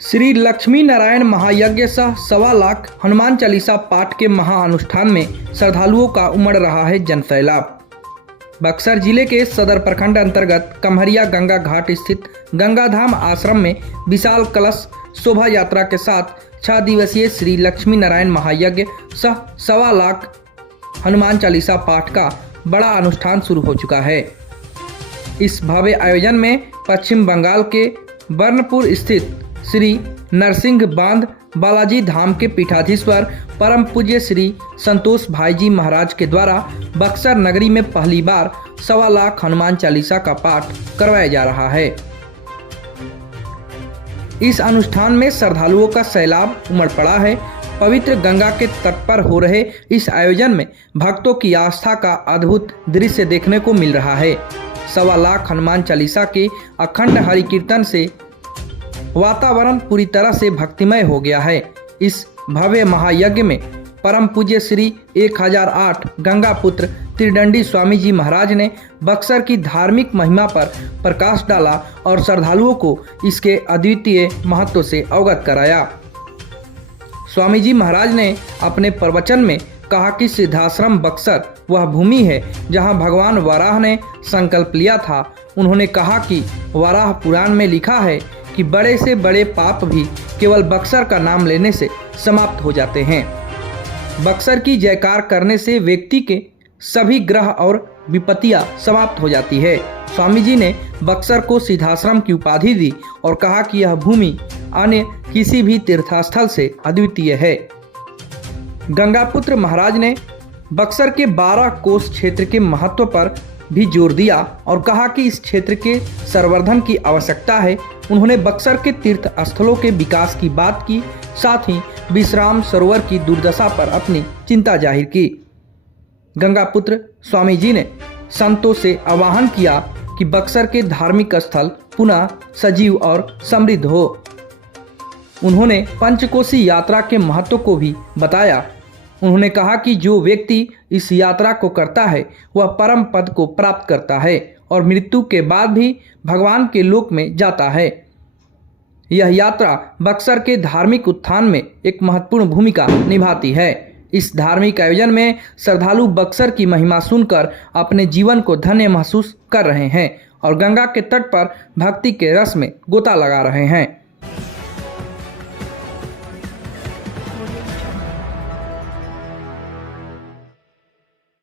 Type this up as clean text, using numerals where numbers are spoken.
श्री लक्ष्मी नारायण महायज्ञ सह 1.25 लाख हनुमान चालीसा पाठ के महाअनुष्ठान में श्रद्धालुओं का उमड़ रहा है जनसैलाब। बक्सर जिले के सदर प्रखंड अंतर्गत कम्हरिया गंगा घाट स्थित गंगाधाम आश्रम में विशाल कलश शोभा यात्रा के साथ 6 दिवसीय श्री लक्ष्मी नारायण महायज्ञ सह 1.25 लाख हनुमान चालीसा पाठ का बड़ा अनुष्ठान शुरू हो चुका है। इस भव्य आयोजन में पश्चिम बंगाल के बर्नपुर स्थित श्री नरसिंह बांध बालाजी धाम के पीठाधीश्वर परम पूज्य श्री संतोष भाई जी महाराज के द्वारा बक्सर नगरी में पहली बार 1.25 लाख हनुमान चालीसा का पाठ करवाया जा रहा है। इस अनुष्ठान में श्रद्धालुओं का सैलाब उमड़ पड़ा है। पवित्र गंगा के तट पर हो रहे इस आयोजन में भक्तों की आस्था का अद्भुत दृश्य देखने को मिल रहा है। 1.25 लाख हनुमान चालीसा के अखंड हरि कीर्तन से वातावरण पूरी तरह से भक्तिमय हो गया है। इस भव्य महायज्ञ में परम पूज्य श्री 1008 गंगा पुत्र त्रिदंडी स्वामी जी महाराज ने बक्सर की धार्मिक महिमा पर प्रकाश डाला और श्रद्धालुओं को इसके अद्वितीय महत्व से अवगत कराया। स्वामी जी महाराज ने अपने प्रवचन में कहा कि सिद्धाश्रम बक्सर वह भूमि है जहां भगवान वराह ने संकल्प लिया था। उन्होंने कहा कि वराह पुराण में लिखा है कि बड़े से बड़े पाप भी केवल बक्सर का नाम लेने से समाप्त हो जाते हैं। बक्सर की जयकार करने से व्यक्ति के सभी ग्रह और विपत्तियां समाप्त हो जाती है। स्वामी जी ने बक्सर को सिद्धाश्रम की उपाधि दी और कहा कि यह भूमि अन्य किसी भी तीर्थस्थल से अद्वितीय है। गंगापुत्र महाराज ने बक्सर के 12 कोस क्षेत्र के महत्व पर भी जोर दिया और कहा कि इस क्षेत्र के संवर्धन की आवश्यकता है। उन्होंने बक्सर के तीर्थ स्थलों के विकास की बात की, साथ ही विश्राम सरोवर की दुर्दशा पर अपनी चिंता जाहिर की। गंगापुत्र स्वामी जी ने संतों से आह्वान किया कि बक्सर के धार्मिक स्थल पुनः सजीव और समृद्ध हो। उन्होंने पंचकोशी यात्रा के महत्व को भी बताया। उन्होंने कहा कि जो व्यक्ति इस यात्रा को करता है वह परम पद को प्राप्त करता है और मृत्यु के बाद भी भगवान के लोक में जाता है। यह यात्रा बक्सर के धार्मिक उत्थान में एक महत्वपूर्ण भूमिका निभाती है। इस धार्मिक आयोजन में श्रद्धालु बक्सर की महिमा सुनकर अपने जीवन को धन्य महसूस कर रहे हैं और गंगा के तट पर भक्ति के रस में गोता लगा रहे हैं।